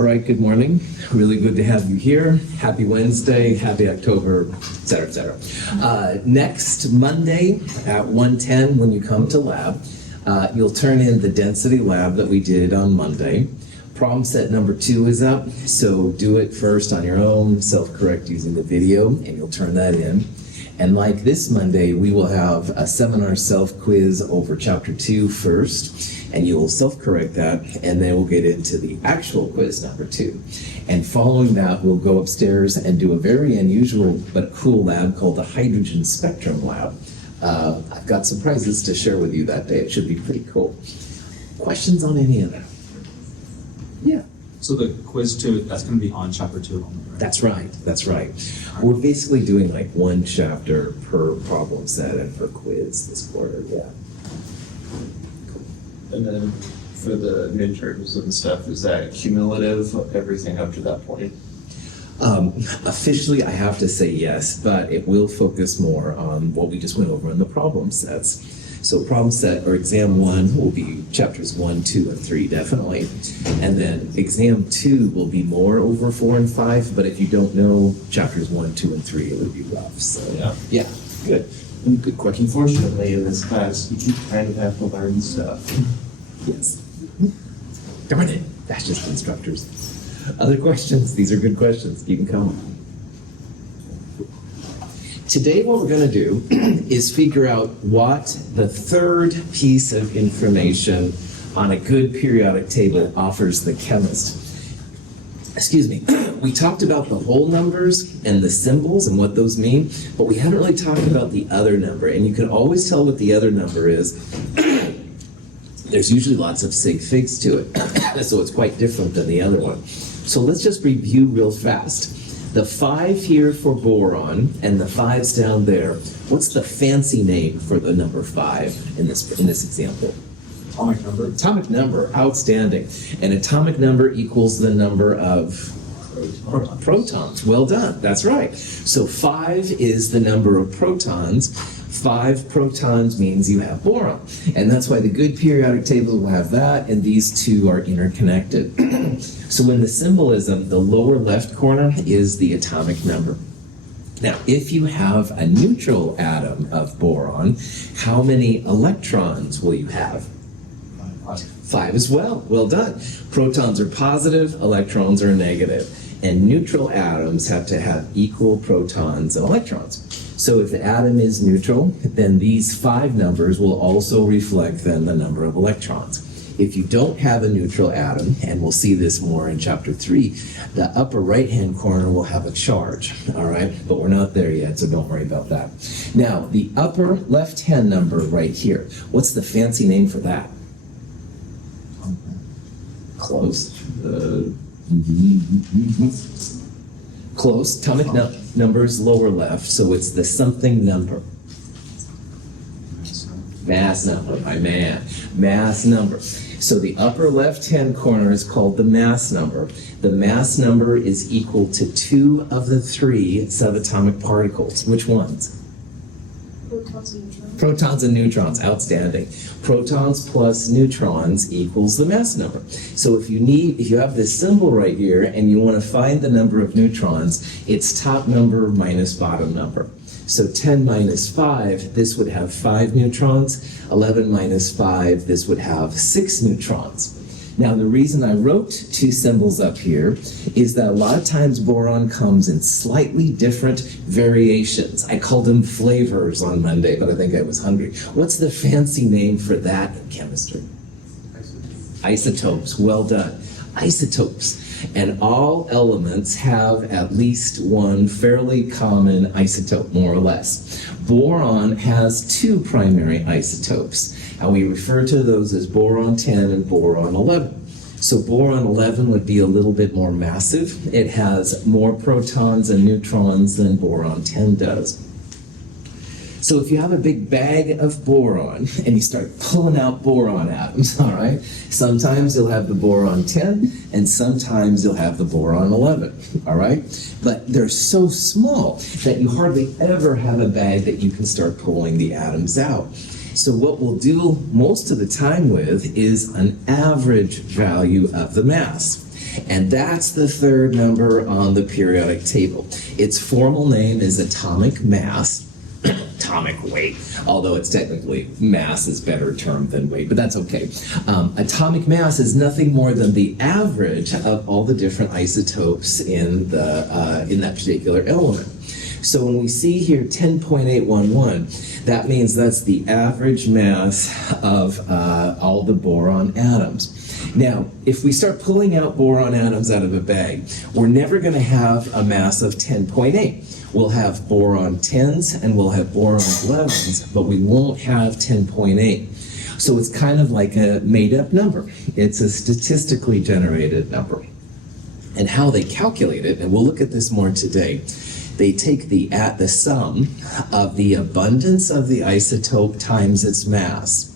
All right, good morning. Really good to have you here. Happy Wednesday, happy October, et cetera, et cetera. Next Monday at 1:10, when you come to lab, you'll turn in the density lab that we did on Monday. Problem set number 2 is up, so do it first on your own, self-correct using the video, and you'll turn that in. And like this Monday, we will have a seminar self-quiz over chapter 2 first, and you'll self-correct that, and then we'll get into the actual quiz number 2. And following that, we'll go upstairs and do a very unusual but cool lab called the hydrogen spectrum lab. I've got some prizes to share with you that day. It should be pretty cool. Questions on any of that? Yeah. So the quiz 2, that's going to be on chapter 2 only, right? That's right, that's right. We're basically doing like one chapter per problem set and per quiz this quarter, yeah. And then for the midterms and stuff, is that cumulative, everything up to that point? Officially, I have to say yes, but it will focus more on what we just went over in the problem sets. So problem set, or exam 1, will be chapters 1, 2, and 3, definitely. And then exam 2 will be more over 4 and 5, but if you don't know chapters 1, 2, and 3, it would be rough. So yeah, good. Good question. Unfortunately, in this class, you kind of have to learn stuff. Yes. Darn it, that's just instructors. Other questions? These are good questions. Keep them coming. Today what we're going to do is figure out what the third piece of information on a good periodic table offers the chemist. Excuse me. We talked about the whole numbers and the symbols and what those mean, but we haven't really talked about the other number, and you can always tell what the other number is. There's usually lots of sig figs to it, so it's quite different than the other one. So let's just review real fast. The 5 here for boron and the 5's down there. What's the fancy name for the number 5 in this example? Atomic number. Atomic number, outstanding. An atomic number equals the number of protons. Well done, that's right. So 5 is the number of protons. 5 protons means you have boron. And that's why the good periodic table will have that, and these two are interconnected. So in the symbolism, the lower left corner is the atomic number. Now, if you have a neutral atom of boron, how many electrons will you have? 5 as well. Well done. Protons are positive, electrons are negative. And neutral atoms have to have equal protons and electrons. So if the atom is neutral, then these 5 numbers will also reflect then the number of electrons. If you don't have a neutral atom, and we'll see this more in chapter 3, the upper right-hand corner will have a charge, all right? But we're not there yet, so don't worry about that. Now, the upper left-hand number right here, what's the fancy name for that? Close. Close. Atomic number is lower left, so it's the something number. Mass number, my man. Mass number. So the upper left-hand corner is called the mass number. The mass number is equal to 2 of the 3 subatomic particles. Which ones? Protons and neutrons. Protons and neutrons, outstanding. Protons plus neutrons equals the mass number. So if you have this symbol right here and you want to find the number of neutrons, it's top number minus bottom number. So 10 minus 5, this would have 5 neutrons. 11 minus 5, this would have 6 neutrons. Now, the reason I wrote 2 symbols up here is that a lot of times boron comes in slightly different variations. I called them flavors on Monday, but I think I was hungry. What's the fancy name for that in chemistry? Isotopes. Well done. Isotopes. And all elements have at least one fairly common isotope, more or less. Boron has 2 primary isotopes, and we refer to those as boron 10 and boron 11. So boron 11 would be a little bit more massive. It has more protons and neutrons than boron 10 does. So if you have a big bag of boron and you start pulling out boron atoms, all right, sometimes you'll have the boron 10 and sometimes you'll have the boron 11, all right? But they're so small that you hardly ever have a bag that you can start pulling the atoms out. So what we'll do most of the time with is an average value of the mass. And that's the third number on the periodic table. Its formal name is atomic mass, atomic weight, although it's technically mass is better term than weight, but that's okay. Atomic mass is nothing more than the average of all the different isotopes in that particular element. So when we see here 10.811, that means that's the average mass of all the boron atoms. Now, if we start pulling out boron atoms out of a bag, we're never going to have a mass of 10.8. We'll have boron 10s and we'll have boron 11s, but we won't have 10.8. So it's kind of like a made-up number. It's a statistically generated number. And how they calculate it, and we'll look at this more today, they take the sum of the abundance of the isotope times its mass.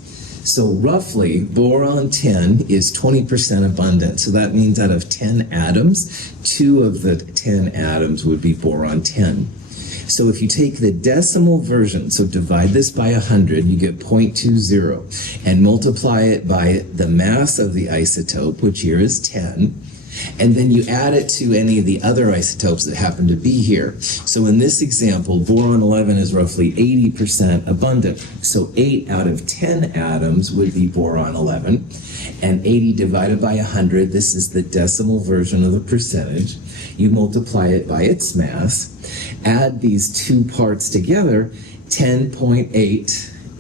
So roughly, boron 10 is 20% abundant. So that means out of 10 atoms, 2 of the 10 atoms would be boron 10. So if you take the decimal version, so divide this by 100, you get 0.20, and multiply it by the mass of the isotope, which here is 10, and then you add it to any of the other isotopes that happen to be here. So in this example, boron 11 is roughly 80% abundant. So 8 out of 10 atoms would be boron 11. And 80 divided by 100, this is the decimal version of the percentage. You multiply it by its mass. Add these two parts together, 10.8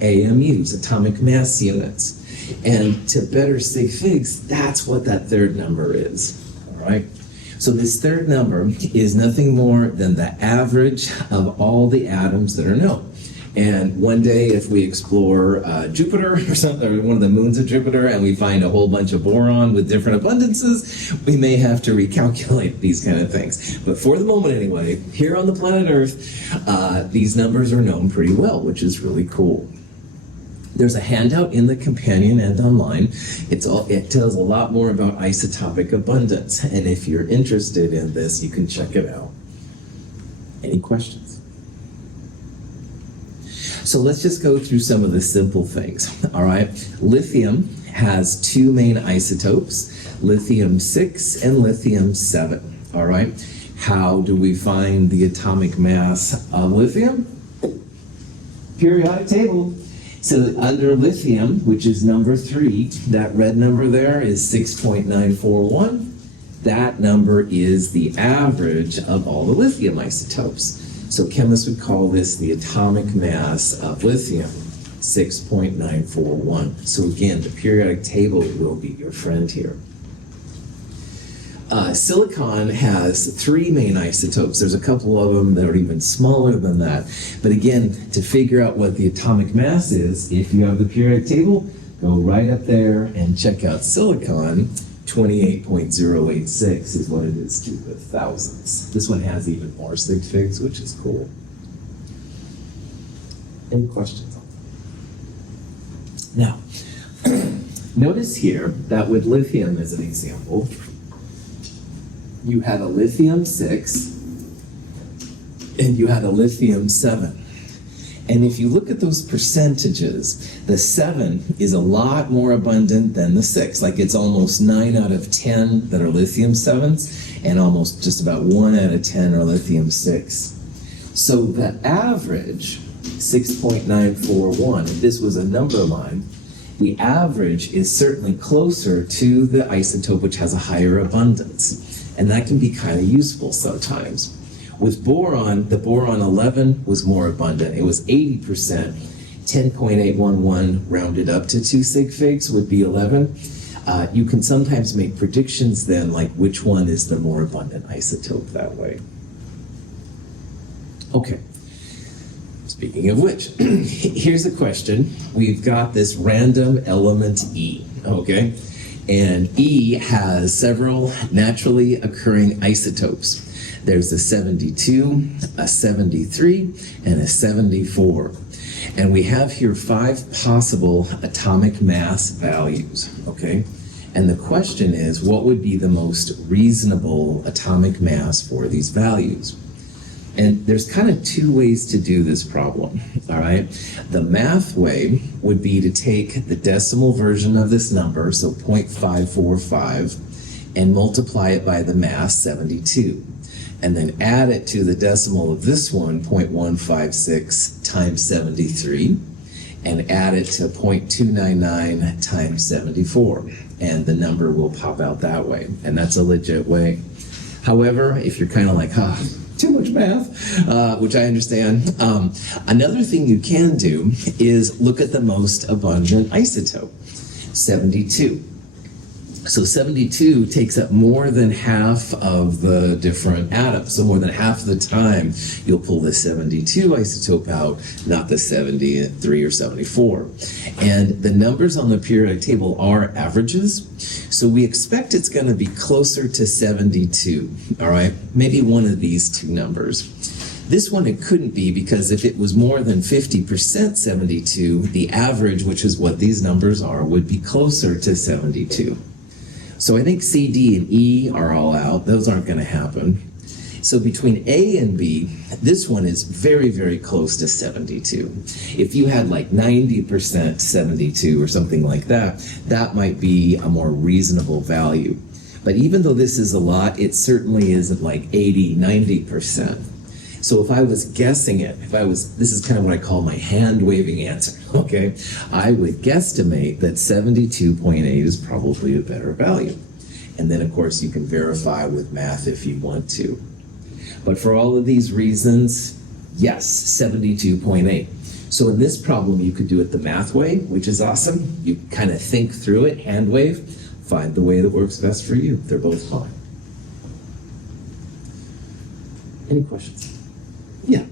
AMUs, atomic mass units. And to better sig figs, that's what that third number is. Right? So this third number is nothing more than the average of all the atoms that are known. And one day, if we explore Jupiter or something, or one of the moons of Jupiter, and we find a whole bunch of boron with different abundances, we may have to recalculate these kind of things. But for the moment anyway, here on the planet Earth, these numbers are known pretty well, which is really cool. There's a handout in the companion and online. It tells a lot more about isotopic abundance. And if you're interested in this, you can check it out. Any questions? So let's just go through some of the simple things, all right? Lithium has 2 main isotopes, lithium-6 and lithium-7, all right? How do we find the atomic mass of lithium? Periodic table. So under lithium, which is number 3, that red number there is 6.941. That number is the average of all the lithium isotopes. So chemists would call this the atomic mass of lithium, 6.941. So again, the periodic table will be your friend here. Silicon has 3 main isotopes. There's a couple of them that are even smaller than that. But again, to figure out what the atomic mass is, if you have the periodic table, go right up there and check out silicon. 28.086 is what it is to the thousands. This one has even more sig figs, which is cool. Any questions on that? Now, notice here that with lithium as an example, you had a lithium-6 and you had a lithium-7. And if you look at those percentages, the 7 is a lot more abundant than the 6. Like it's almost 9 out of 10 that are lithium-7s, and almost just about 1 out of 10 are lithium-6. So the average, 6.941, if this was a number line, the average is certainly closer to the isotope which has a higher abundance. And that can be kind of useful sometimes. With boron, the boron 11 was more abundant. It was 80%. 10.811 rounded up to 2 sig figs would be 11. You can sometimes make predictions then, like which one is the more abundant isotope that way. Okay. Speaking of which, here's a question. We've got this random element E, okay? And E has several naturally occurring isotopes. There's a 72, a 73, and a 74. And we have here 5 possible atomic mass values, okay? And the question is, what would be the most reasonable atomic mass for these values? And there's kind of 2 ways to do this problem, all right? The math way would be to take the decimal version of this number, so 0.545, and multiply it by the mass, 72. And then add it to the decimal of this one, 0.156 times 73, and add it to 0.299 times 74. And the number will pop out that way. And that's a legit way. However, if you're kind of like, too much math, which I understand, another thing you can do is look at the most abundant isotope, 72. So 72 takes up more than half of the different atoms. So more than half of the time, you'll pull the 72 isotope out, not the 73 or 74. And the numbers on the periodic table are averages. So we expect it's going to be closer to 72, all right? Maybe one of these two numbers. This one it couldn't be, because if it was more than 50% 72, the average, which is what these numbers are, would be closer to 72. So I think C, D, and E are all out. Those aren't going to happen. So between A and B, this one is very, very close to 72. If you had like 90% 72 or something like that, that might be a more reasonable value. But even though this is a lot, it certainly isn't like 80, 90%. So if I was guessing it, this is kind of what I call my hand-waving answer, okay? I would guesstimate that 72.8 is probably a better value. And then, of course, you can verify with math if you want to. But for all of these reasons, yes, 72.8. So in this problem, you could do it the math way, which is awesome. You kind of think through it, hand wave, find the way that works best for you. They're both fine. Any questions? Yeah.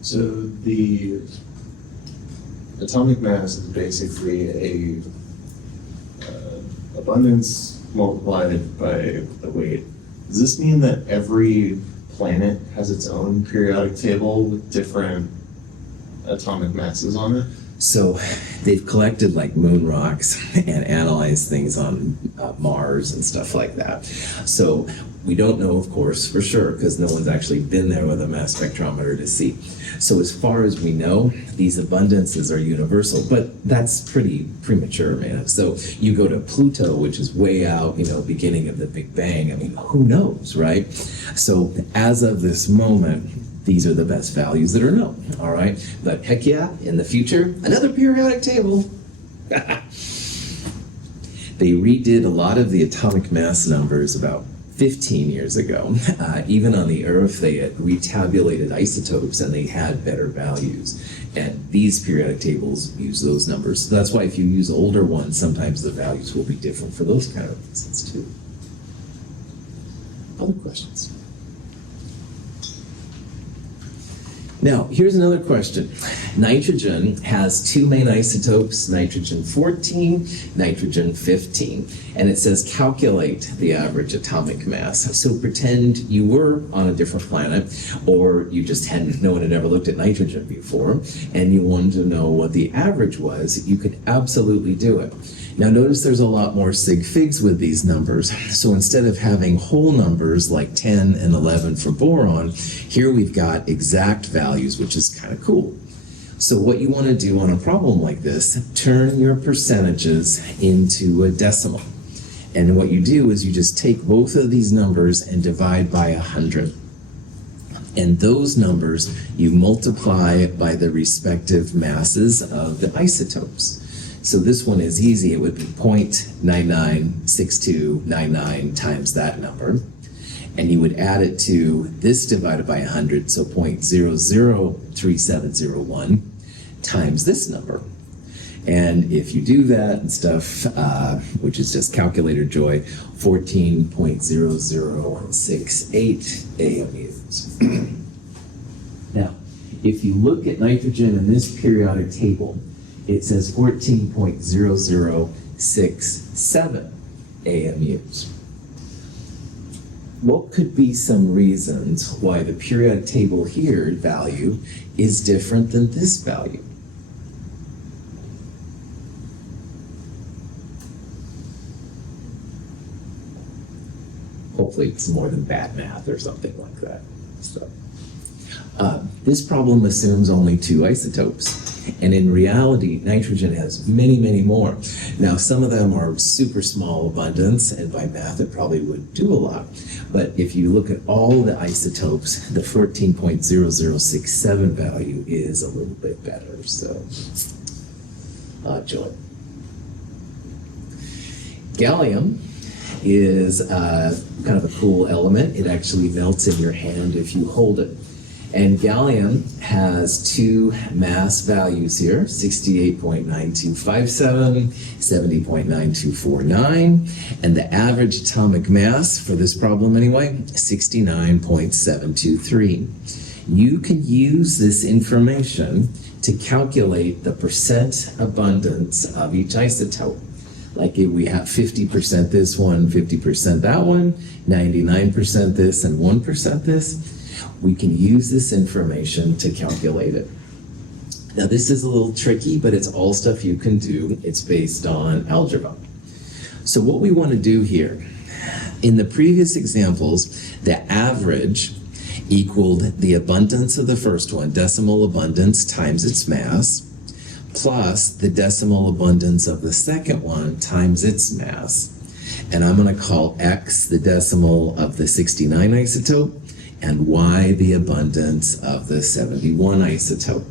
So the atomic mass is basically a abundance multiplied by the weight. Does this mean that every planet has its own periodic table with different atomic masses on it? So they've collected like moon rocks and analyzed things on Mars and stuff like that. So we don't know, of course, for sure, because no one's actually been there with a mass spectrometer to see. So as far as we know, these abundances are universal, but that's pretty premature, man. So you go to Pluto, which is way out, beginning of the Big Bang. I mean, who knows, right? So as of this moment, these are the best values that are known, all right? But heck yeah, in the future, another periodic table. They redid a lot of the atomic mass numbers about 15 years ago. Even on the Earth, they had retabulated isotopes and they had better values. And these periodic tables use those numbers. So that's why if you use older ones, sometimes the values will be different for those kind of reasons too. Other questions? Now, here's another question. Nitrogen has two main isotopes, nitrogen-14, nitrogen-15, and it says calculate the average atomic mass. So pretend you were on a different planet, or you just no one had ever looked at nitrogen before, and you wanted to know what the average was. You could absolutely do it. Now notice there's a lot more sig figs with these numbers. So instead of having whole numbers like 10 and 11 for boron, here we've got exact values, which is kind of cool. So what you want to do on a problem like this, turn your percentages into a decimal. And what you do is you just take both of these numbers and divide by 100. And those numbers you multiply by the respective masses of the isotopes. So this one is easy. It would be 0.996299 times that number. And you would add it to this divided by 100, so 0.003701 times this number. And if you do that and stuff, which is just calculator joy, 14.0068 AMUs. Now, if you look at nitrogen in this periodic table, it says 14.0067 AMUs. What could be some reasons why the periodic table here value is different than this value? Hopefully it's more than bad math or something like that. So, this problem assumes only two isotopes. And in reality, nitrogen has many, many more. Now, some of them are super small abundance, and by math, it probably would do a lot. But if you look at all the isotopes, the 14.0067 value is a little bit better. So, joy. Gallium is kind of a cool element. It actually melts in your hand if you hold it. And gallium has two mass values here, 68.9257, 70.9249, and the average atomic mass for this problem anyway, 69.723. You can use this information to calculate the percent abundance of each isotope. Like if we have 50% this one, 50% that one, 99% this, and 1% this, we can use this information to calculate it. Now this is a little tricky, but it's all stuff you can do. It's based on algebra. So what we want to do here, in the previous examples, the average equaled the abundance of the first one, decimal abundance times its mass, plus the decimal abundance of the second one times its mass. And I'm going to call X the decimal of the 69 isotope, and Y the abundance of the 71 isotope.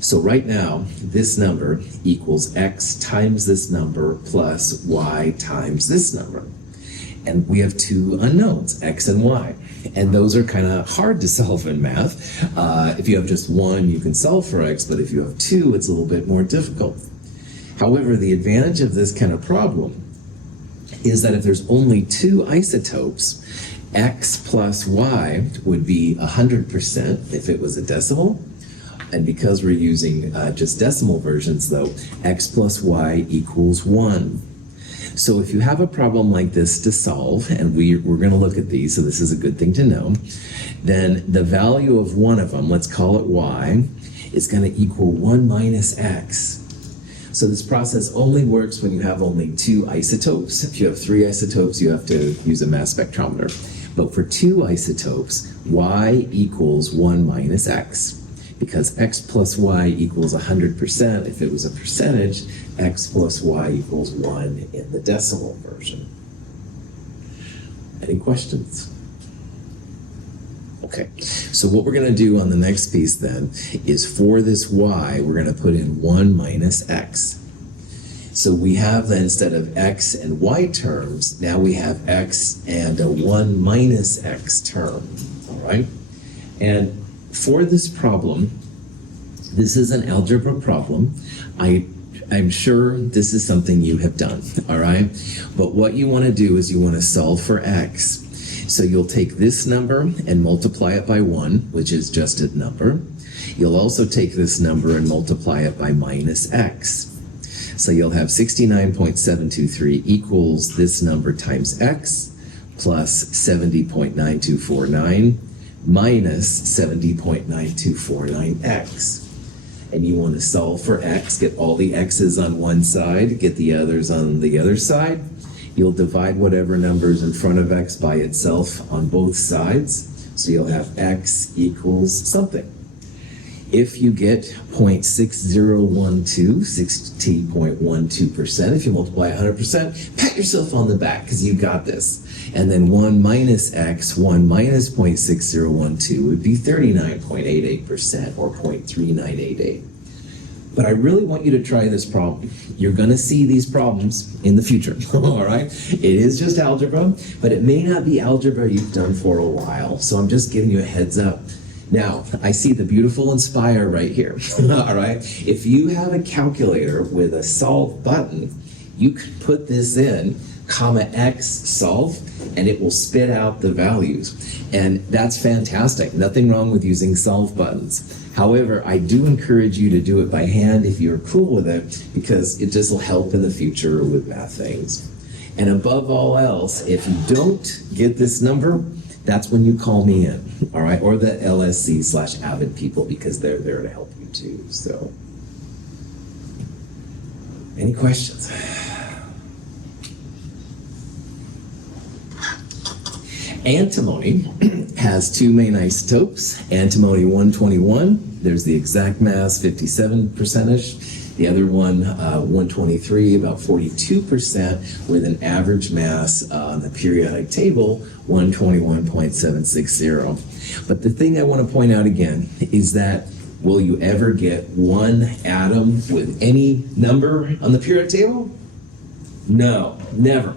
So right now, this number equals X times this number plus Y times this number. And we have two unknowns, X and Y. And those are kind of hard to solve in math. If you have just one, you can solve for X, but if you have two, it's a little bit more difficult. However, the advantage of this kind of problem is that if there's only two isotopes, X plus Y would be 100% if it was a decimal. And because we're using just decimal versions though, X plus Y equals 1. So if you have a problem like this to solve, and we're going to look at these, so this is a good thing to know, then the value of one of them, let's call it Y, is going to equal 1 minus X. So this process only works when you have only two isotopes. If you have three isotopes, you have to use a mass spectrometer. But for two isotopes, Y equals 1 minus X. Because X plus Y equals 100%, if it was a percentage, X plus Y equals 1 in the decimal version. Any questions? Okay, so what we're going to do on the next piece then is for this Y, we're going to put in 1 minus X. So we have then, instead of X and Y terms, now we have X and a 1 minus X term, all right? And for this problem, this is an algebra problem. I'm sure this is something you have done, all right? But what you want to do is you want to solve for X. So you'll take this number and multiply it by 1, which is just a number. You'll also take this number and multiply it by minus X. So you'll have 69.723 equals this number times X plus 70.9249 minus 70.9249X. And you want to solve for X, get all the X's on one side, get the others on the other side. You'll divide whatever number is in front of X by itself on both sides. So you'll have X equals something. If you get 0.6012, 60.12%, if you multiply 100%, pat yourself on the back because you got this. And then 1 minus X, 1 minus 0.6012 would be 39.88% or 0.3988. But I really want you to try this problem. You're going to see these problems in the future, all right? It is just algebra, but it may not be algebra you've done for a while. So I'm just giving you a heads up. Now, I see the beautiful Inspire right here, all right? If you have a calculator with a solve button, you could put this in, comma X solve, and it will spit out the values. And that's fantastic. Nothing wrong with using solve buttons. However, I do encourage you to do it by hand if you're cool with it, because it just will help in the future with math things. And above all else, if you don't get this number, that's when you call me in, all right? Or the LSC/Avid people, because they're there to help you too, so. Any questions? Antimony has two main isotopes. Antimony 121, there's the exact mass, 57%. The other one, 123, about 42%, with an average mass on the periodic table, 121.760. But the thing I want to point out again is that will you ever get one atom with any number on the periodic table? No, never.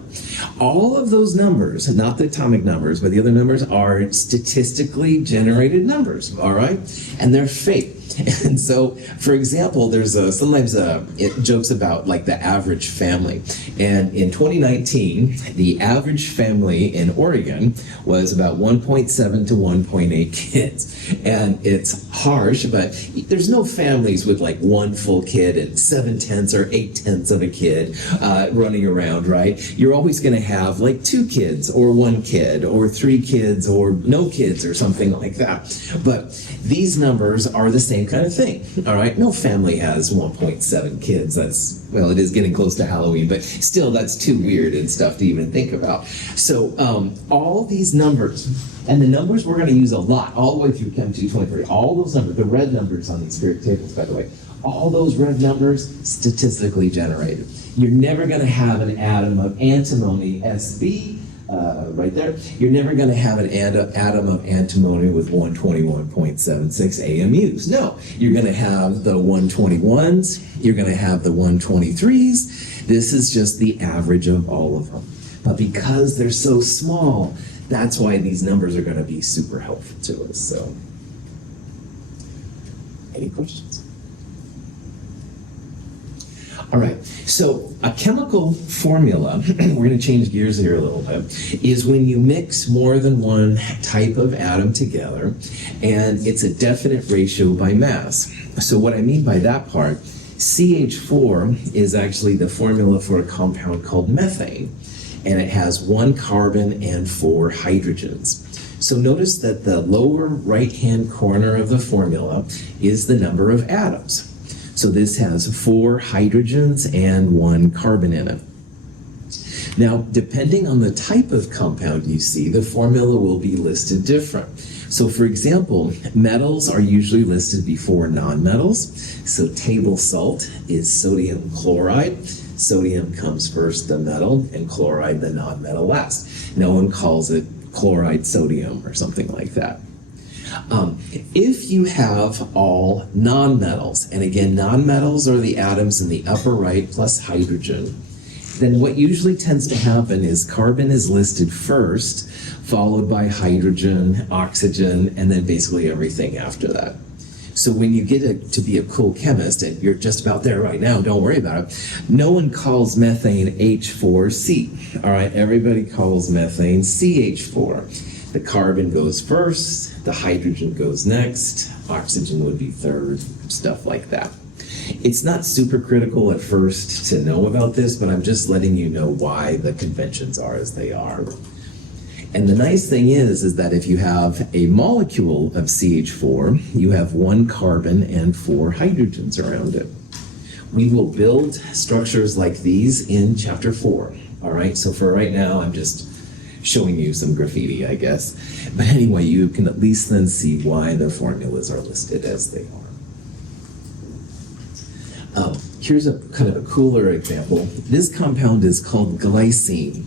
All of those numbers, not the atomic numbers, but the other numbers are statistically generated numbers, all right? And they're fake. And so, for example, there's sometimes it jokes about like the average family. And in 2019, the average family in Oregon was about 1.7 to 1.8 kids. And it's harsh, but there's no families with like one full kid and 7/10 or 8/10 of a kid running around, right? You're always going to have like 2 kids or 1 kid or 3 kids or no kids or something like that. But these numbers are the same kind of thing, all right? No family has 1.7 kids. That's, well, it is getting close to Halloween, but still, that's too weird and stuff to even think about. So all these numbers, and the numbers we're going to use a lot, all the way through Chem 223, all those numbers, the red numbers on these periodic tables, by the way, all those red numbers statistically generated. You're never going to have an atom of antimony, Sb, right there. You're never going to have an atom of antimony with 121.76 AMUs. No, you're going to have the 121s, you're going to have the 123s. This is just the average of all of them. But because they're so small, that's why these numbers are going to be super helpful to us. So, any questions? All right, so a chemical formula, we're going to change gears here a little bit, is when you mix more than one type of atom together, and it's a definite ratio by mass. So what I mean by that part, CH4 is actually the formula for a compound called methane, and it has 1 carbon and 4 hydrogens. So notice that the lower right-hand corner of the formula is the number of atoms. So this has 4 hydrogens and 1 carbon in it. Now, depending on the type of compound you see, the formula will be listed different. So for example, metals are usually listed before nonmetals. So table salt is sodium chloride. Sodium comes first, the metal, and chloride, the nonmetal, last. No one calls it chloride sodium or something like that. If you have all nonmetals, and again, nonmetals are the atoms in the upper right plus hydrogen, then what usually tends to happen is carbon is listed first, followed by hydrogen, oxygen, and then basically everything after that. So when you get to be a cool chemist, and you're just about there right now, don't worry about it, no one calls methane H4C, all right? Everybody calls methane CH4. The carbon goes first, the hydrogen goes next, oxygen would be third, stuff like that. It's not super critical at first to know about this, but I'm just letting you know why the conventions are as they are. And the nice thing is that if you have a molecule of CH4, you have 1 carbon and 4 hydrogens around it. We will build structures like these in chapter 4, all right? So for right now, I'm just showing you some graffiti, I guess. But anyway, you can at least then see why the formulas are listed as they are. Here's a kind of a cooler example. This compound is called glycine,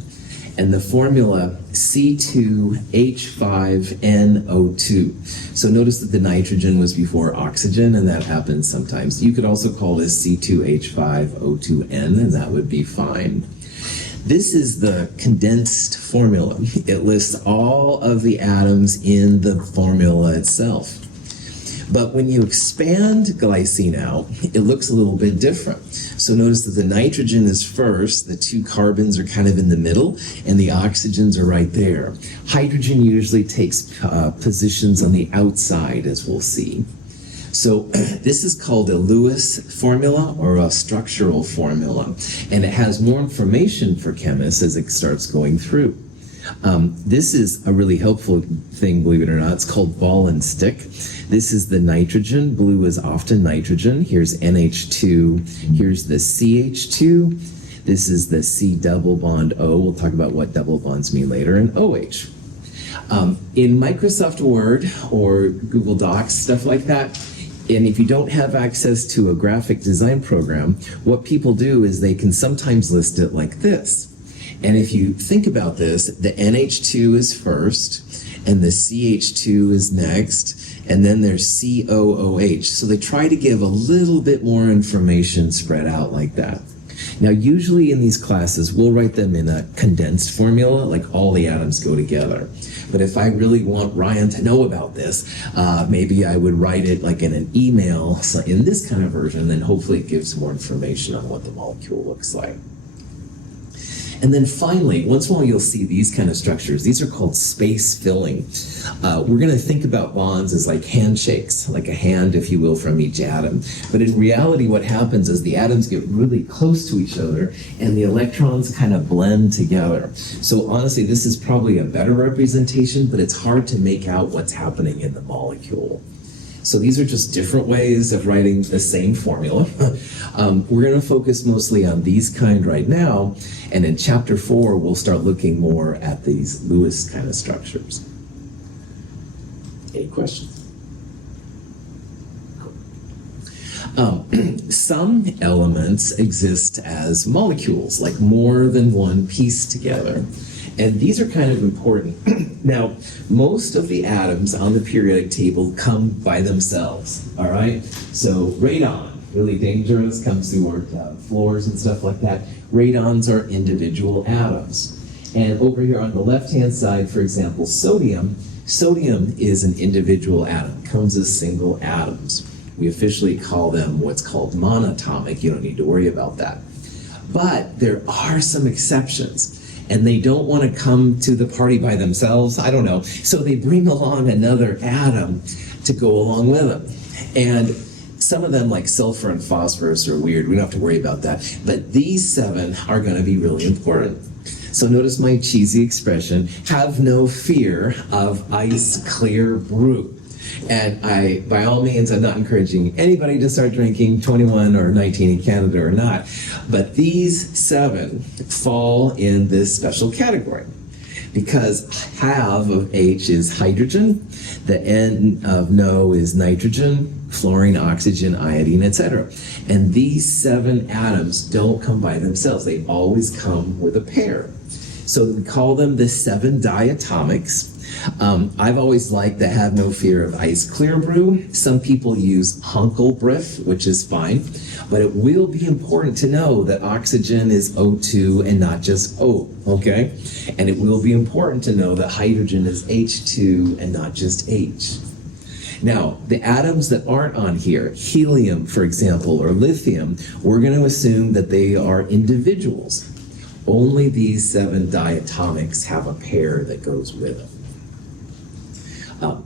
and the formula C2H5NO2. So notice that the nitrogen was before oxygen, and that happens sometimes. You could also call this C2H5O2N, and that would be fine. This is the condensed formula. It lists all of the atoms in the formula itself. But when you expand glycine out, it looks a little bit different. So notice that the nitrogen is first, the 2 carbons are kind of in the middle, and the oxygens are right there. Hydrogen usually takes positions on the outside, as we'll see. So this is called a Lewis formula or a structural formula, and it has more information for chemists as it starts going through. This is a really helpful thing, believe it or not. It's called ball and stick. This is the nitrogen. Blue is often nitrogen. Here's NH2. Here's the CH2. This is the C double bond O. We'll talk about what double bonds mean later, and OH. In Microsoft Word or Google Docs, stuff like that, and if you don't have access to a graphic design program, what people do is they can sometimes list it like this. And if you think about this, the NH2 is first, and the CH2 is next, and then there's COOH. So they try to give a little bit more information spread out like that. Now, usually in these classes, we'll write them in a condensed formula, like all the atoms go together. But if I really want Ryan to know about this, maybe I would write it like in an email, so in this kind of version, then hopefully it gives more information on what the molecule looks like. And then finally, once in a while you'll see these kind of structures. These are called space filling. We're going to think about bonds as like handshakes, like a hand, if you will, from each atom. But in reality, what happens is the atoms get really close to each other and the electrons kind of blend together. So honestly, this is probably a better representation, but it's hard to make out what's happening in the molecule. So these are just different ways of writing the same formula. We're going to focus mostly on these kind right now, and in chapter 4, we'll start looking more at these Lewis kind of structures. Any questions? Some elements exist as molecules, like more than one piece together. And these are kind of important. Now, most of the atoms on the periodic table come by themselves, all right? So radon, really dangerous, comes through our floors and stuff like that. Radons are individual atoms. And over here on the left-hand side, for example, sodium is an individual atom, comes as single atoms. We officially call them what's called monatomic. You don't need to worry about that. But there are some exceptions. And they don't want to come to the party by themselves. I don't know. So they bring along another atom to go along with them. And some of them, like sulfur and phosphorus, are weird. We don't have to worry about that. But these 7 are going to be really important. So notice my cheesy expression, have no fear of ice clear brew. And by all means, I'm not encouraging anybody to start drinking 21 or 19 in Canada or not. But these 7 fall in this special category because half of H is hydrogen, the N of NO is nitrogen, fluorine, oxygen, iodine, etc. And these 7 atoms don't come by themselves. They always come with a pair. So we call them the 7 diatomics. I've always liked the have no fear of ice clear brew. Some people use Hunkelbrief, which is fine, but it will be important to know that oxygen is O2 and not just O, okay? And it will be important to know that hydrogen is H2 and not just H. Now, the atoms that aren't on here, helium, for example, or lithium, we're going to assume that they are individuals. Only these 7 diatomics have a pair that goes with them.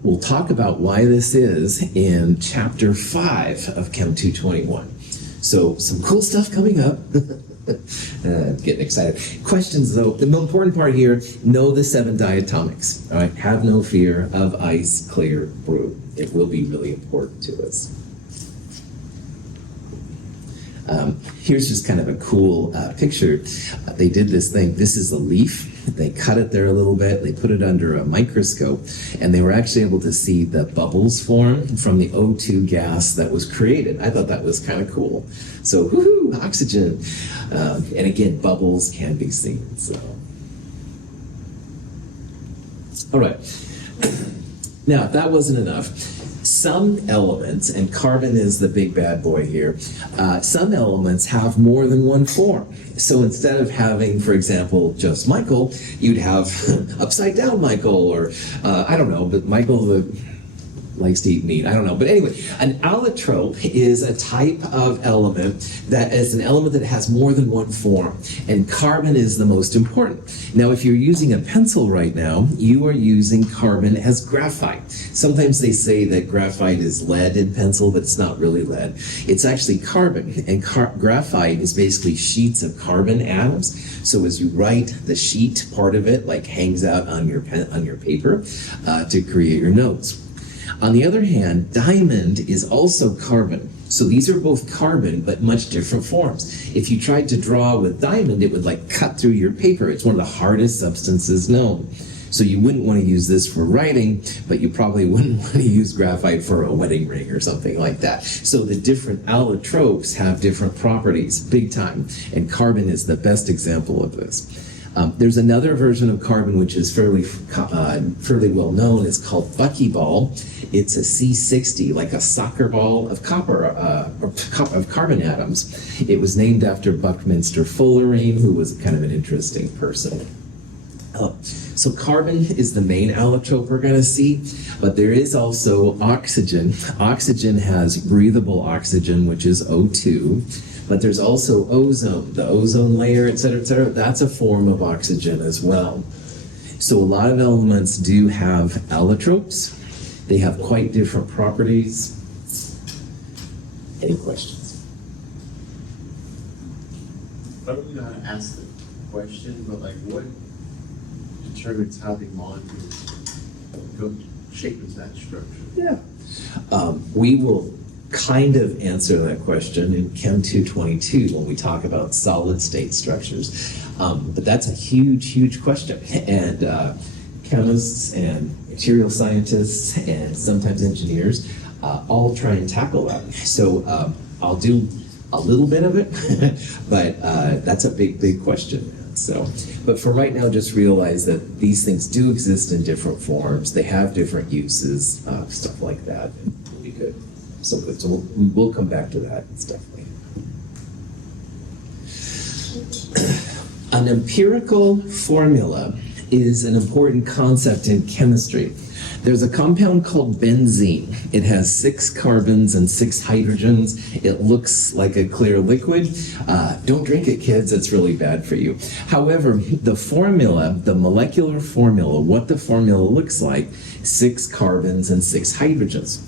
We'll talk about why this is in chapter 5 of Chem 221. So some cool stuff coming up. Getting excited. Questions though, the most important part here, know the 7 diatomics. All right, have no fear of ice clear brew. It will be really important to us. Here's just kind of a cool picture. They did this thing. This is a leaf. They cut it there a little bit. They put it under a microscope, and they were actually able to see the bubbles form from the O2 gas that was created. I thought that was kind of cool. So, woohoo, oxygen. And again, bubbles can be seen. So, all right. Now, if that wasn't enough, some elements, and carbon is the big bad boy here, some elements have more than one form. So instead of having, for example, just Michael, you'd have upside down Michael, or I don't know, but Michael likes to eat meat. I don't know. But anyway, an allotrope is a type of element that is an element that has more than one form. And carbon is the most important. Now, if you're using a pencil right now, you are using carbon as graphite. Sometimes they say that graphite is lead in pencil, but it's not really lead. It's actually carbon. And graphite is basically sheets of carbon atoms. So as you write, the sheet part of it like hangs out on your paper to create your notes. On the other hand, diamond is also carbon. So these are both carbon, but much different forms. If you tried to draw with diamond, it would like cut through your paper. It's one of the hardest substances known. So you wouldn't want to use this for writing, but you probably wouldn't want to use graphite for a wedding ring or something like that. So the different allotropes have different properties, big time. And carbon is the best example of this. There's another version of carbon which is fairly well known. It's called buckyball. It's a C60, like a soccer ball of copper, of carbon atoms. It was named after Buckminster Fullerene, who was kind of an interesting person. So carbon is the main allotrope we're going to see, but there is also oxygen. Oxygen has breathable oxygen, which is O2, but there's also ozone, the ozone layer, et cetera, et cetera. That's a form of oxygen as well. So a lot of elements do have allotropes. They have quite different properties. Any questions? I don't really know how to ask the question, but like what determines how the molecules go shape into that structure? Yeah. We will kind of answer that question in Chem 222 when we talk about solid state structures. But that's a huge, huge question. And chemists and material scientists and sometimes engineers all try and tackle that. So I'll do a little bit of it, but that's a big, big question. So, but for right now, just realize that these things do exist in different forms. They have different uses, stuff like that. It'll be good. So good. So we'll come back to that stuff later. An empirical formula is an important concept in chemistry. There's a compound called benzene. It has 6 carbons and 6 hydrogens. It looks like a clear liquid. Don't drink it, kids. It's really bad for you. However, the formula, the molecular formula, what the formula looks like, 6 carbons and 6 hydrogens.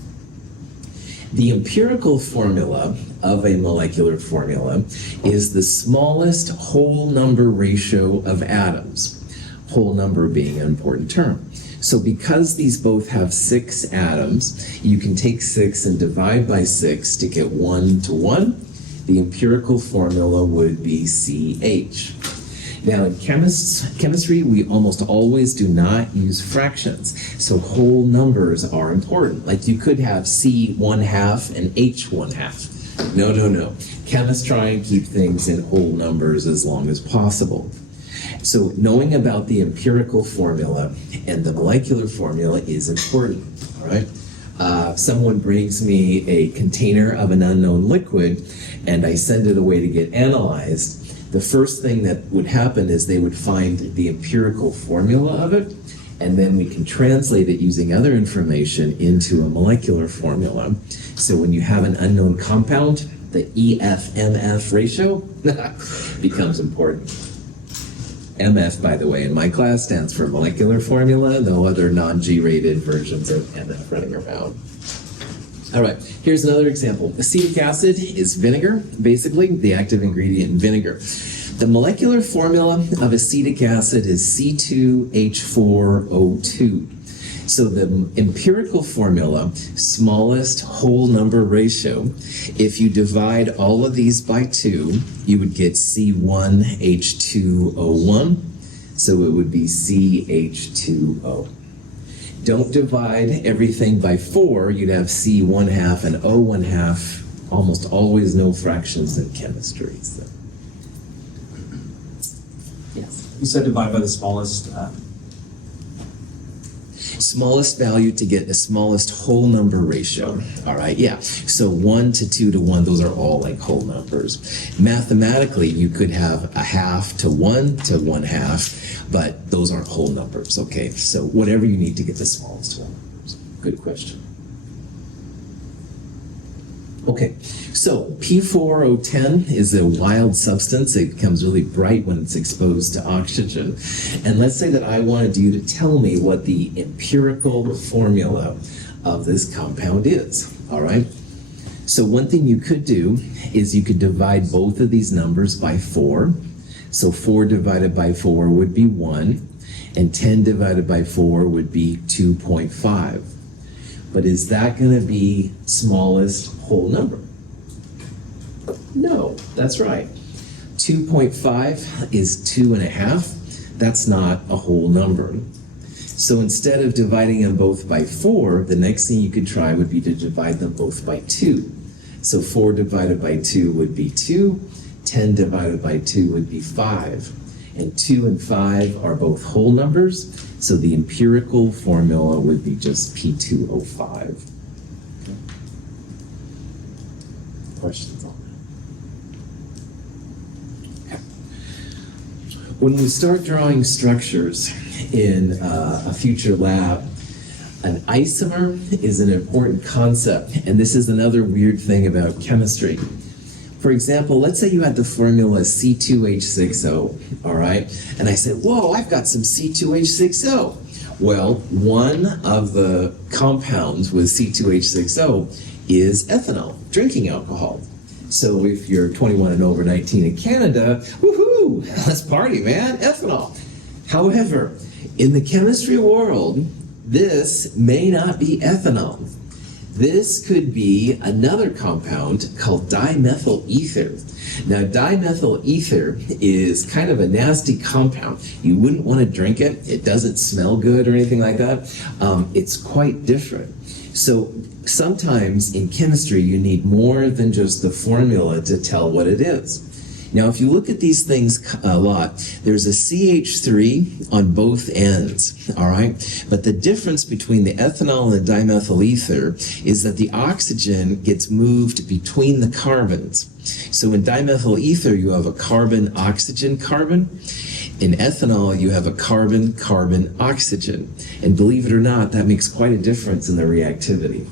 The empirical formula of a molecular formula is the smallest whole number ratio of atoms. Whole number being an important term. So because these both have 6 atoms, you can take 6 and divide by 6 to get 1 to 1. The empirical formula would be CH. Now in chemistry, we almost always do not use fractions. So whole numbers are important. Like you could have C 1/2 and H 1/2. No, no, no. Chemists try and keep things in whole numbers as long as possible. So knowing about the empirical formula and the molecular formula is important, all right? Someone brings me a container of an unknown liquid and I send it away to get analyzed. The first thing that would happen is they would find the empirical formula of it, and then we can translate it using other information into a molecular formula. So when you have an unknown compound, the EF-MF ratio becomes important. MF, by the way, in my class stands for molecular formula, no other non-G-rated versions of MF running around. All right, here's another example. Acetic acid is vinegar, basically, the active ingredient in vinegar. The molecular formula of acetic acid is C2H4O2. So the empirical formula, smallest whole number ratio, if you divide all of these by 2, you would get C1H2O1. So it would be CH2O. Don't divide everything by 4, you'd have C1/2 and O1/2. Almost always no fractions in chemistry. So. Yes. You said divide by the smallest. Smallest value to get the smallest whole number ratio. All right, yeah. So 1 to 2 to 1, those are all like whole numbers. Mathematically, you could have a 1/2 to 1 to 1/2, but those aren't whole numbers, okay? So whatever you need to get the smallest whole numbers. Good question. Okay, so P4O10 is a wild substance. It becomes really bright when it's exposed to oxygen. And let's say that I wanted you to tell me what the empirical formula of this compound is, all right? So one thing you could do is you could divide both of these numbers by 4. So 4 divided by 4 would be 1, and 10 divided by 4 would be 2.5. But is that going to be smallest whole number? No, that's right. 2.5 is 2.5. That's not a whole number. So instead of dividing them both by 4, the next thing you could try would be to divide them both by 2. So 4 divided by 2 would be 2, 10 divided by 2 would be 5. And 2 and 5 are both whole numbers, so the empirical formula would be just P2O5. Questions on that? Okay. When we start drawing structures in a future lab, an isomer is an important concept, and this is another weird thing about chemistry. For example, let's say you had the formula C2H6O, all right? And I said, whoa, I've got some C2H6O. Well, one of the compounds with C2H6O is ethanol, drinking alcohol. So if you're 21 and over 19 in Canada, woohoo, let's party, man, ethanol. However, in the chemistry world, this may not be ethanol. This could be another compound called dimethyl ether. Now, dimethyl ether is kind of a nasty compound. You wouldn't want to drink it. It doesn't smell good or anything like that. It's quite different. So sometimes in chemistry, you need more than just the formula to tell what it is. Now, if you look at these things a lot, there's a CH3 on both ends, all right? But the difference between the ethanol and the dimethyl ether is that the oxygen gets moved between the carbons. So in dimethyl ether, you have a carbon-oxygen-carbon. In ethanol, you have a carbon-carbon-oxygen. And believe it or not, that makes quite a difference in the reactivity.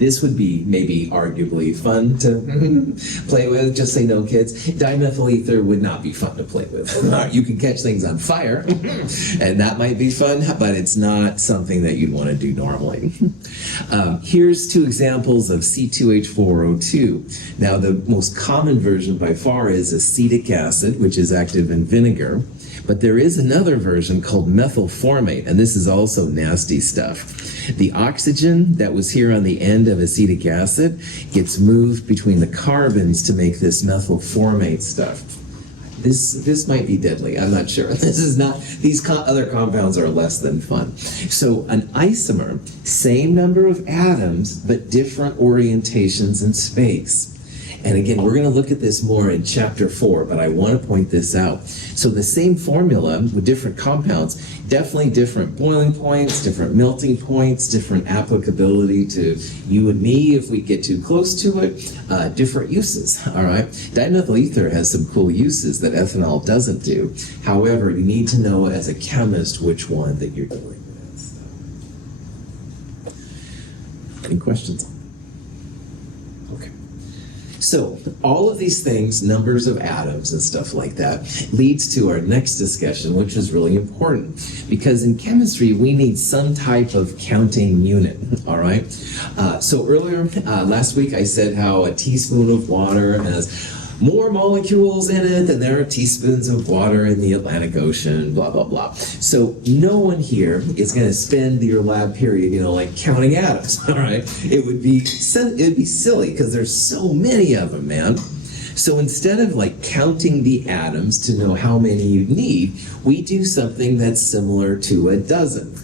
This would be maybe arguably fun to play with. Just say no, kids. Dimethyl ether would not be fun to play with. You can catch things on fire, and that might be fun, but it's not something that you'd want to do normally. Here's 2 examples of C2H4O2. Now, the most common version by far is acetic acid, which is active in vinegar. But there is another version called methylformate, and this is also nasty stuff. The oxygen that was here on the end of acetic acid gets moved between the carbons to make this methylformate stuff. This might be deadly. I'm not sure. This is not. These other compounds are less than fun. So an isomer, same number of atoms, but different orientations in space. And again, we're going to look at this more in chapter 4, but I want to point this out. So the same formula with different compounds, definitely different boiling points, different melting points, different applicability to you and me if we get too close to it, different uses, all right? Dimethyl ether has some cool uses that ethanol doesn't do. However, you need to know as a chemist which one that you're dealing with. Any questions? Okay. So all of these things, numbers of atoms and stuff like that, leads to our next discussion, which is really important. Because in chemistry, we need some type of counting unit, all right? So earlier, last week, I said how a teaspoon of water has more molecules in it than there are teaspoons of water in the Atlantic Ocean, blah, blah, blah. So no one here is going to spend your lab period, like counting atoms, all right? It would be silly because there's so many of them, man. So instead of counting the atoms to know how many you need, we do something that's similar to a dozen.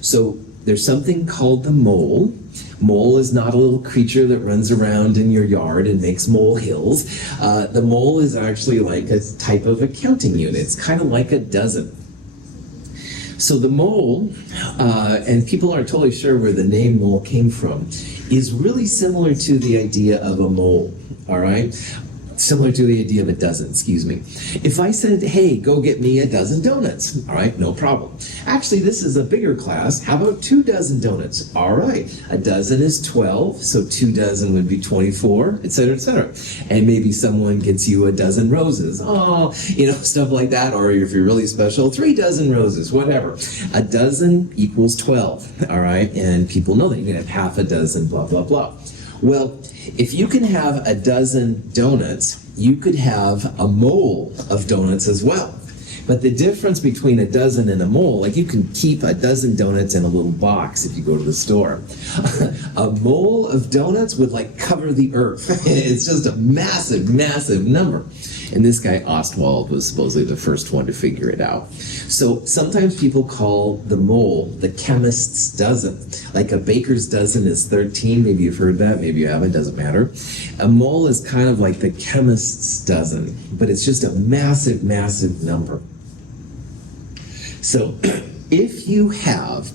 So there's something called the mole. Mole is not a little creature that runs around in your yard and makes molehills. The mole is actually like a type of a counting unit. It's kind of like a dozen. So the mole, and people aren't totally sure where the name mole came from, is really similar to the idea of a mole, all right? Similar to the idea of a dozen, excuse me. If I said, hey, go get me a dozen donuts, all right, no problem. Actually, this is a bigger class. How about 2 dozen donuts? All right, a dozen is 12, so 2 dozen would be 24, et cetera, et cetera. And maybe someone gets you a dozen roses. Oh, stuff like that. Or if you're really special, 3 dozen roses, whatever. A dozen equals 12, all right? And people know that you can have half a dozen, blah, blah, blah. Well, if you can have a dozen donuts, you could have a mole of donuts as well. But the difference between a dozen and a mole, you can keep a dozen donuts in a little box if you go to the store. A mole of donuts would cover the earth. It's just a massive, massive number. And this guy Ostwald was supposedly the first one to figure it out. So sometimes people call the mole the chemist's dozen. Like a baker's dozen is 13. Maybe you've heard that, maybe you haven't, doesn't matter. A mole is kind of like the chemist's dozen, but it's just a massive, massive number. So if you have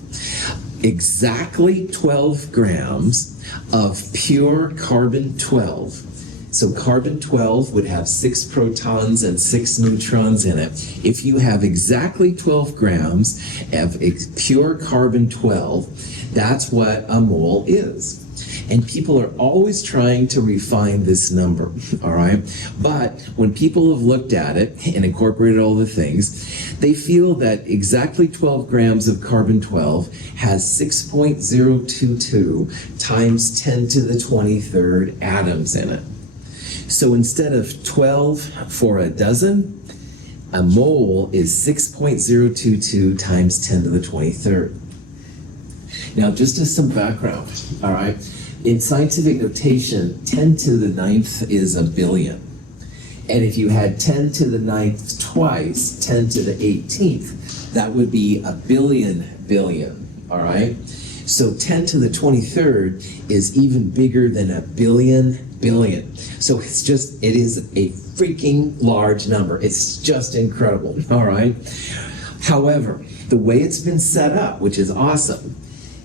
exactly 12 grams of pure carbon-12, so carbon-12 would have 6 protons and 6 neutrons in it. If you have exactly 12 grams of pure carbon-12, that's what a mole is. And people are always trying to refine this number, all right? But when people have looked at it and incorporated all the things, they feel that exactly 12 grams of carbon-12 has 6.022 times 10 to the 23rd atoms in it. So instead of 12 for a dozen, a mole is 6.022 times 10 to the 23rd. Now, just as some background, all right? In scientific notation, 10 to the 9th is a billion. And if you had 10 to the 9th twice, 10 to the 18th, that would be a billion, all right? So 10 to the 23rd is even bigger than a billion. So it is a freaking large number. It's just incredible, all right? However, the way it's been set up, which is awesome,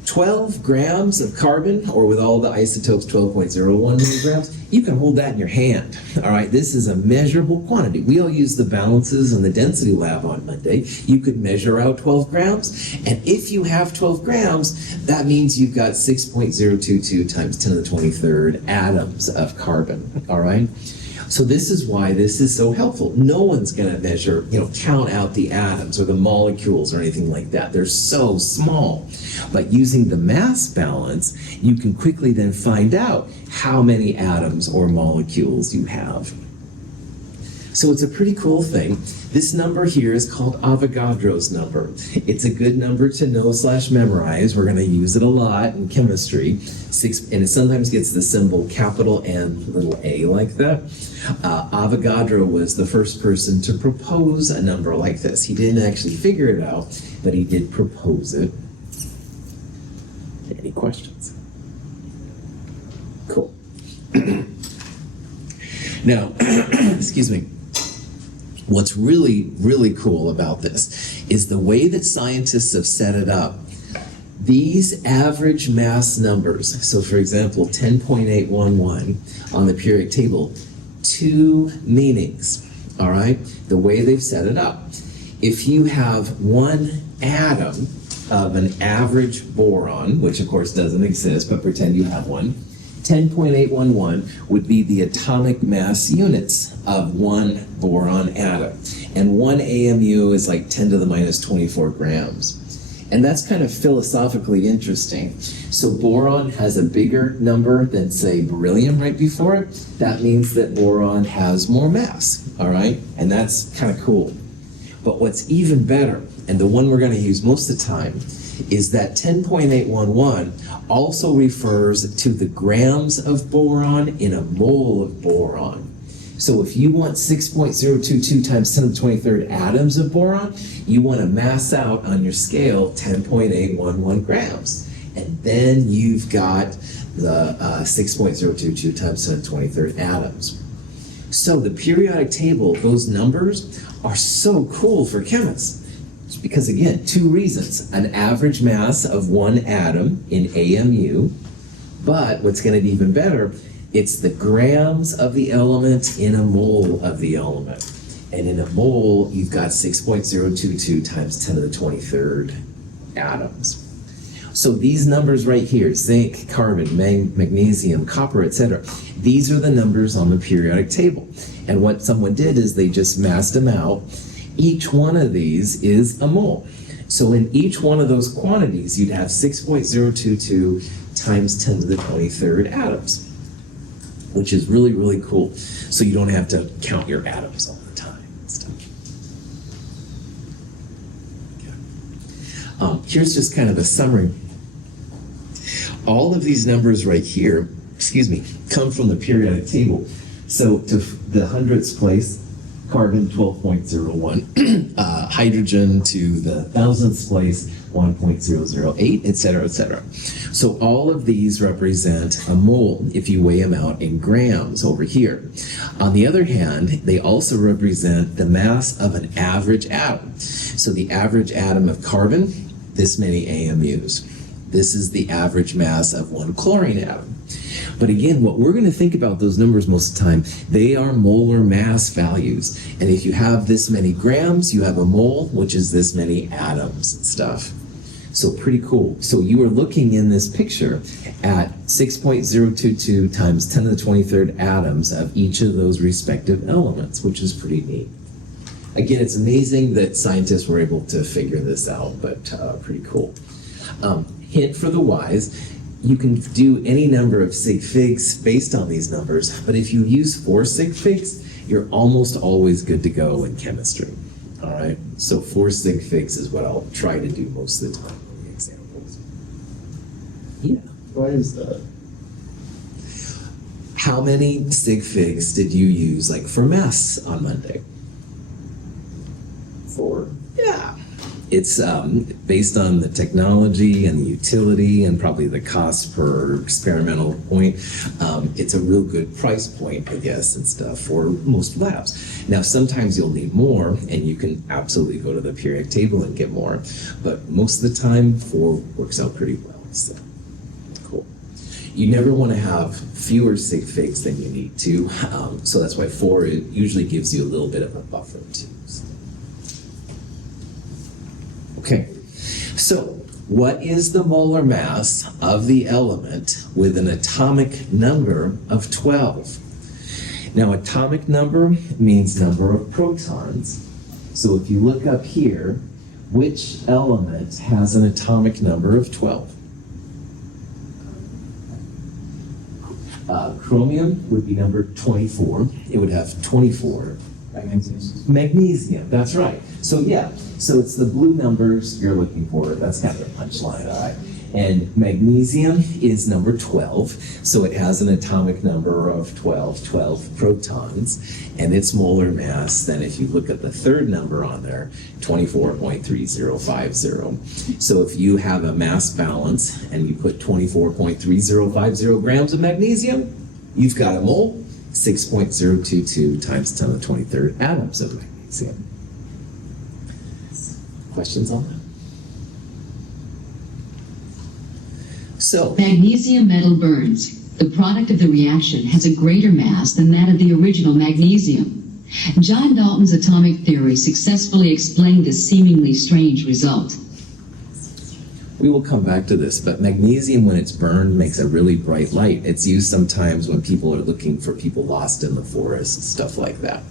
12 grams of carbon, or with all the isotopes, 12.01 milligrams, you can hold that in your hand, all right? This is a measurable quantity. We all use the balances in the density lab on Monday. You could measure out 12 grams, and if you have 12 grams, that means you've got 6.022 times 10 to the 23rd atoms of carbon, all right? So this is why this is so helpful. No one's going to measure, count out the atoms or the molecules or anything like that. They're so small. But using the mass balance, you can quickly then find out how many atoms or molecules you have. So it's a pretty cool thing. This number here is called Avogadro's number. It's a good number to know/memorize. We're going to use it a lot in chemistry. And it sometimes gets the symbol capital N, little a like that. Avogadro was the first person to propose a number like this. He didn't actually figure it out, but he did propose it. Any questions? Cool. Now, excuse me. What's really, really cool about this is the way that scientists have set it up. These average mass numbers, so for example, 10.811 on the periodic table, 2 meanings, all right? The way they've set it up. If you have 1 atom of an average boron, which of course doesn't exist, but pretend you have one, 10.811 would be the atomic mass units of 1 boron atom. And 1 AMU is like 10 to the minus 24 grams. And that's kind of philosophically interesting. So boron has a bigger number than, say, beryllium right before it. That means that boron has more mass, all right? And that's kind of cool. But what's even better, and the one we're going to use most of the time, is that 10.811 also refers to the grams of boron in a mole of boron. So if you want 6.022 times 10 to the 23rd atoms of boron, you want to mass out on your scale 10.811 grams. And then you've got the 6.022 times 10 to the 23rd atoms. So the periodic table, those numbers are so cool for chemists. Because again, 2 reasons. An average mass of 1 atom in AMU, but what's going to be even better, it's the grams of the element in a mole of the element. And in a mole, you've got 6.022 times 10 to the 23rd atoms. So these numbers right here, zinc, carbon, magnesium, copper, etc., these are the numbers on the periodic table. And what someone did is they just massed them out. Each one of these is a mole. So in each one of those quantities, you'd have 6.022 times 10 to the 23rd atoms, which is really, really cool. So you don't have to count your atoms all the time and stuff. Okay. Here's just kind of a summary. All of these numbers right here, come from the periodic table. So to the hundredths place, carbon 12.01, hydrogen to the thousandth place 1.008, etc., etc. So all of these represent a mole if you weigh them out in grams over here. On the other hand, they also represent the mass of an average atom. So the average atom of carbon, this many AMUs. This is the average mass of one chlorine atom. But again, what we're going to think about those numbers most of the time, they are molar mass values. And if you have this many grams, you have a mole, which is this many atoms and stuff. So pretty cool. So you are looking in this picture at 6.022 times 10 to the 23rd atoms of each of those respective elements, which is pretty neat. Again, it's amazing that scientists were able to figure this out, but pretty cool. Hint for the wise, you can do any number of sig figs based on these numbers, but if you use 4 sig figs, you're almost always good to go in chemistry. All right, so 4 sig figs is what I'll try to do most of the time in the examples. Yeah. Why is that? How many sig figs did you use, like for mass on Monday? 4. Yeah. It's based on the technology and the utility and probably the cost per experimental point. It's a real good price point, I guess, and stuff for most labs. Now, sometimes you'll need more, and you can absolutely go to the periodic table and get more. But most of the time, 4 works out pretty well. So, cool. You never want to have fewer sig figs than you need to. So that's why 4 usually gives you a little bit of a buffer, too. So. Okay, so what is the molar mass of the element with an atomic number of 12? Now, atomic number means number of protons. So if you look up here, which element has an atomic number of 12? Chromium would be number 24. It would have 24. Magnesium, that's right. So yeah, so it's the blue numbers you're looking for. That's kind of the punchline, all right? And magnesium is number 12, so it has an atomic number of 12 protons, and its molar mass, then if you look at the third number on there, 24.3050. So if you have a mass balance and you put 24.3050 grams of magnesium, you've got a mole. 6.022 times 10 to the 23rd atoms of magnesium. Questions on that? So, Magnesium metal burns. The product of the reaction has a greater mass than that of the original magnesium. John Dalton's atomic theory successfully explained this seemingly strange result. we will come back to this, but magnesium, when it's burned, makes a really bright light. It's used sometimes when people are looking for people lost in the forest, stuff like that.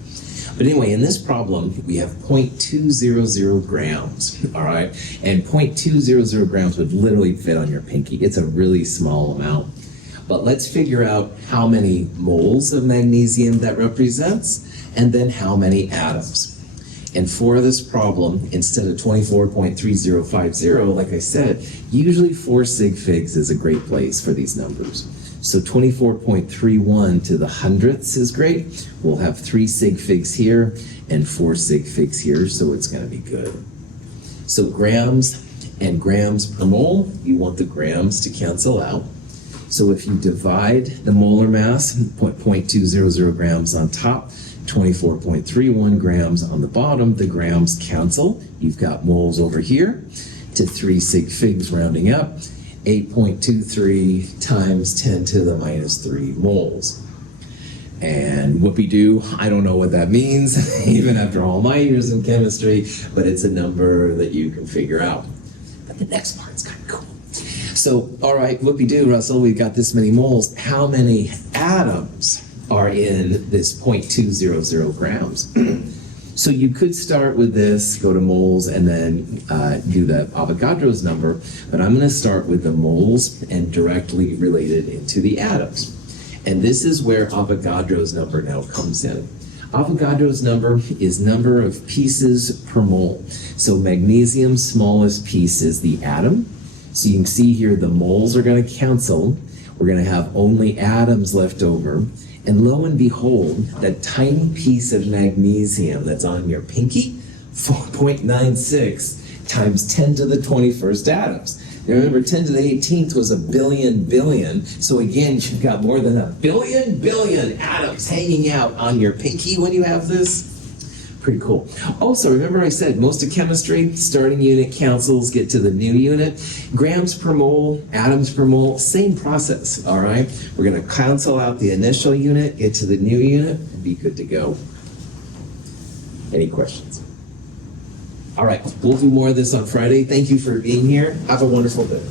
But anyway, in this problem, we have 0.200 grams, all right? And 0.200 grams would literally fit on your pinky. It's a really small amount. But let's figure out how many moles of magnesium that represents, and then how many atoms. And for this problem, instead of 24.3050, like I said, usually 4 sig figs is a great place for these numbers. So 24.31 to the hundredths is great. We'll have 3 sig figs here and 4 sig figs here, so it's going to be good. So grams and grams per mole, you want the grams to cancel out. So if you divide the molar mass, 0.200 grams on top, 24.31 grams on the bottom, the grams cancel. You've got moles over here to 3 sig figs rounding up. 8.23 times 10 to the minus 3 moles. And whoopee-doo, I don't know what that means, even after all my years in chemistry, but it's a number that you can figure out. But the next part's kind of cool. So, all right, whoopee-doo, Russell, we've got this many moles. How many atoms are in this 0.200 grams? So you could start with this, go to moles, and then do the Avogadro's number, but I'm going to start with the moles and directly relate it into the atoms. And this is where Avogadro's number now comes in. Avogadro's number is number of pieces per mole. So magnesium's smallest piece is the atom. So you can see here the moles are going to cancel. We're going to have only atoms left over. And lo and behold, that tiny piece of magnesium that's on your pinky, 4.96 times 10 to the 21st atoms. Now remember, 10 to the 18th was a billion billion. So again, you've got more than a billion atoms hanging out on your pinky when you have this. Pretty cool. Also, remember I said most of chemistry, starting unit cancels, get to the new unit. Grams per mole, atoms per mole, same process, all right? We're going to cancel out the initial unit, get to the new unit, and be good to go. Any questions? All right, we'll do more of this on Friday. Thank you for being here. Have a wonderful day.